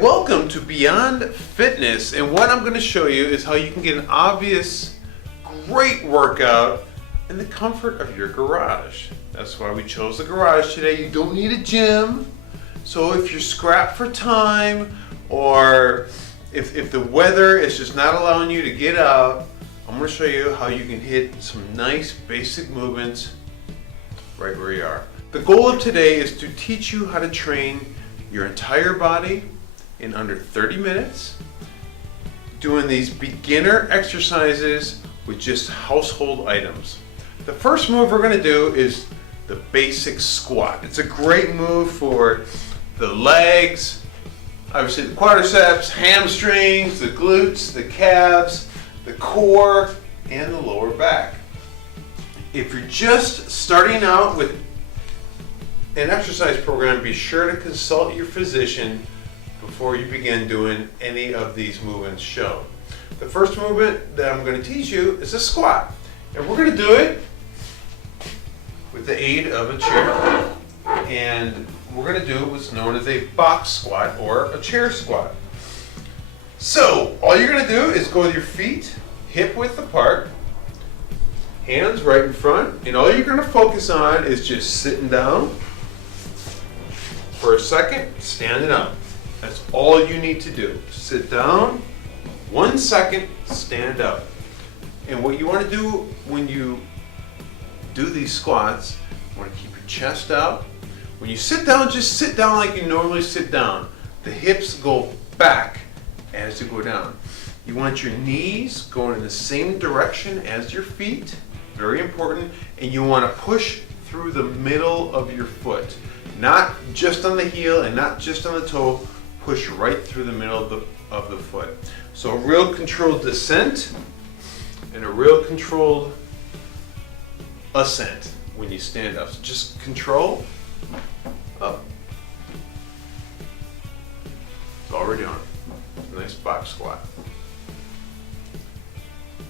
welcome to Beyond Fitness, and what I'm going to show you is how you can get an obvious, great workout in the comfort of your garage. That's why we chose the garage today. You don't need a gym, so if you're scrapped for time or if the weather is just not allowing you to get out, I'm going to show you how you can hit some nice basic movements right where you are. The goal of today is to teach you how to train your entire body in under 30 minutes, doing these beginner exercises with just household items. The first move we're going to do is the basic squat. It's a great move for the legs, obviously the quadriceps, hamstrings, the glutes, the calves, the core, and the lower back. If you're just starting out with an exercise program, be sure to consult your physician before you begin doing any of these movements shown. The first movement that I'm going to teach you is a squat, and we're going to do it with the aid of a chair, and we're going to do what's known as a box squat or a chair squat. So all you're going to do is go with your feet hip width apart, hands right in front, and all you're going to focus on is just sitting down for a second, standing up. That's all you need to do. Sit down, 1 second, stand up. And what you want to do when you do these squats, you want to keep your chest out. When you sit down, just sit down like you normally sit down. The hips go back as you go down. You want your knees going in the same direction as your feet, very important, and you want to push through the middle of your foot. Not just on the heel and not just on the toe, push right through the middle of the foot. So a real controlled descent and a real controlled ascent when you stand up. So just control up. That's all we're doing. Nice box squat.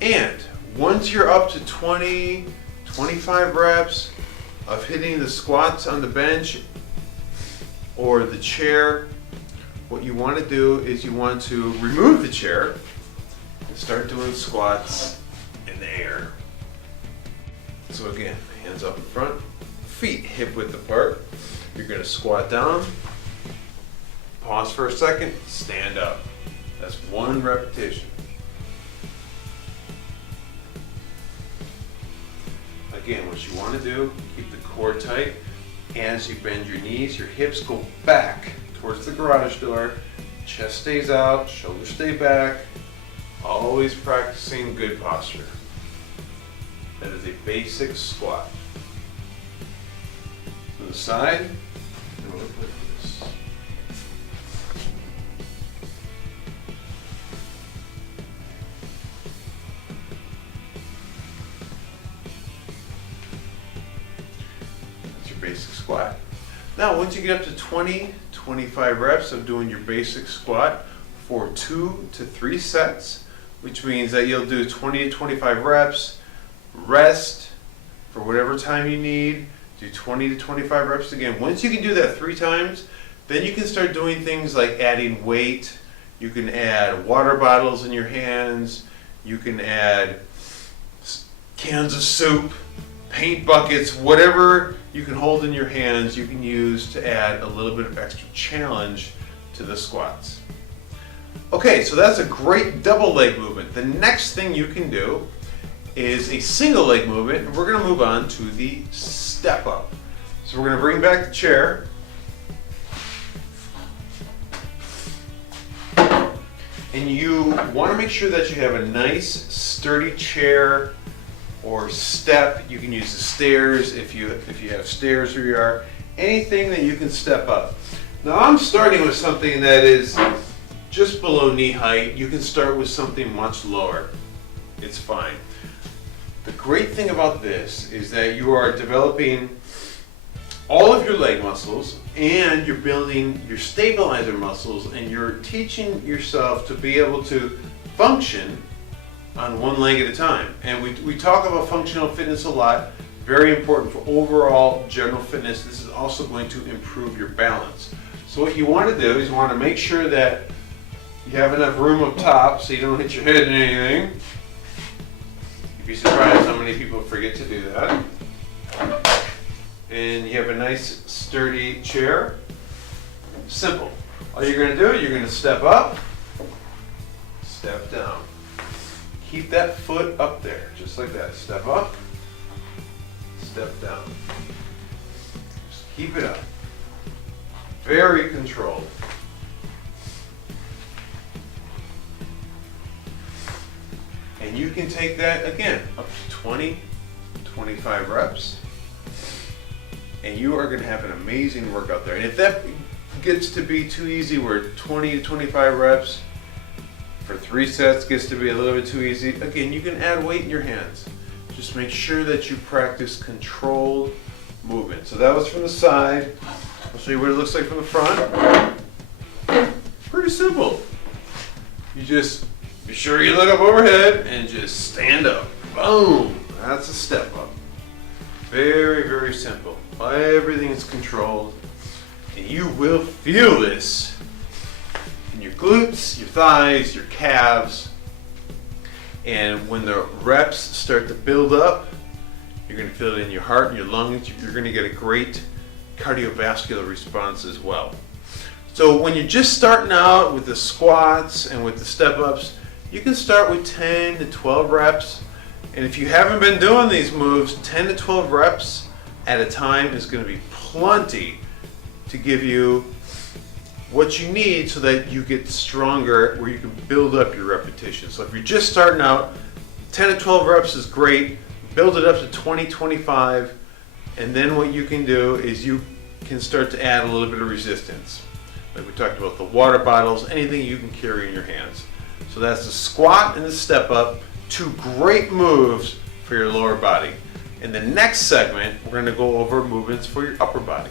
And once you're up to 20, 25 reps of hitting the squats on the bench or the chair, what you want to do is you want to remove the chair and start doing squats in the air. So again, hands up in front, feet hip width apart. You're going to squat down, pause for a second, stand up. That's one repetition. Again, what you want to do, keep the core tight. As you bend your knees, your hips go back towards the garage door. Chest stays out, shoulders stay back. Always practicing good posture. That is a basic squat. To the side, and we'll look like this. Basic squat. Now once you get up to 20, 25 reps of doing your basic squat for 2 to 3 sets, which means that you'll do 20 to 25 reps, rest for whatever time you need, do 20 to 25 reps again. Once you can do that 3 times, then you can start doing things like adding weight. You can add water bottles in your hands, you can add cans of soup, paint buckets, whatever you can hold in your hands, you can use to add a little bit of extra challenge to the squats. Okay, so that's a great double leg movement. The next thing you can do is a single leg movement, and we're going to move on to the step up. So we're going to bring back the chair. And you want to make sure that you have a nice sturdy chair or step. You can use the stairs if you have stairs where you are. Anything that you can step up. Now I'm starting with something that is just below knee height. You can start with something much lower. It's fine. The great thing about this is that you are developing all of your leg muscles and you're building your stabilizer muscles, and you're teaching yourself to be able to function on one leg at a time. And we talk about functional fitness a lot. very important for overall general fitness. This is also going to improve your balance. So what you want to do is you want to make sure that you have enough room up top so you don't hit your head in anything. You'd be surprised how many people forget to do that. And you have a nice sturdy chair. Simple. All you're going to do, you're going to step up, step down. Keep that foot up there, just like that. Step up, step down. Just keep it up. Very controlled. And you can take that, again, up to 20, 25 reps. And you are going to have an amazing workout there. And if that gets to be too easy, where 20 to 25 reps for 3 sets gets to be a little bit too easy, again, you can add weight in your hands. Just make sure that you practice controlled movement. So that was from the side. I'll show you what it looks like from the front. Pretty simple. You just be sure you look up overhead and just stand up. Boom! That's a step up. Very, very simple. Everything is controlled. And you will feel this in your glutes, your thighs, your calves. And when the reps start to build up, you're going to feel it in your heart and your lungs. You're going to get a great cardiovascular response as well. So when you're just starting out with the squats and with the step-ups, you can start with 10 to 12 reps. And if you haven't been doing these moves, 10 to 12 reps at a time is going to be plenty to give you what you need so that you get stronger, where you can build up your repetitions. So if you're just starting out, 10 to 12 reps is great. Build it up to 20, 25, and then what you can do is you can start to add a little bit of resistance. Like we talked about, the water bottles, anything you can carry in your hands. So that's the squat and the step up, 2 great moves for your lower body. In the next segment, we're going to go over movements for your upper body.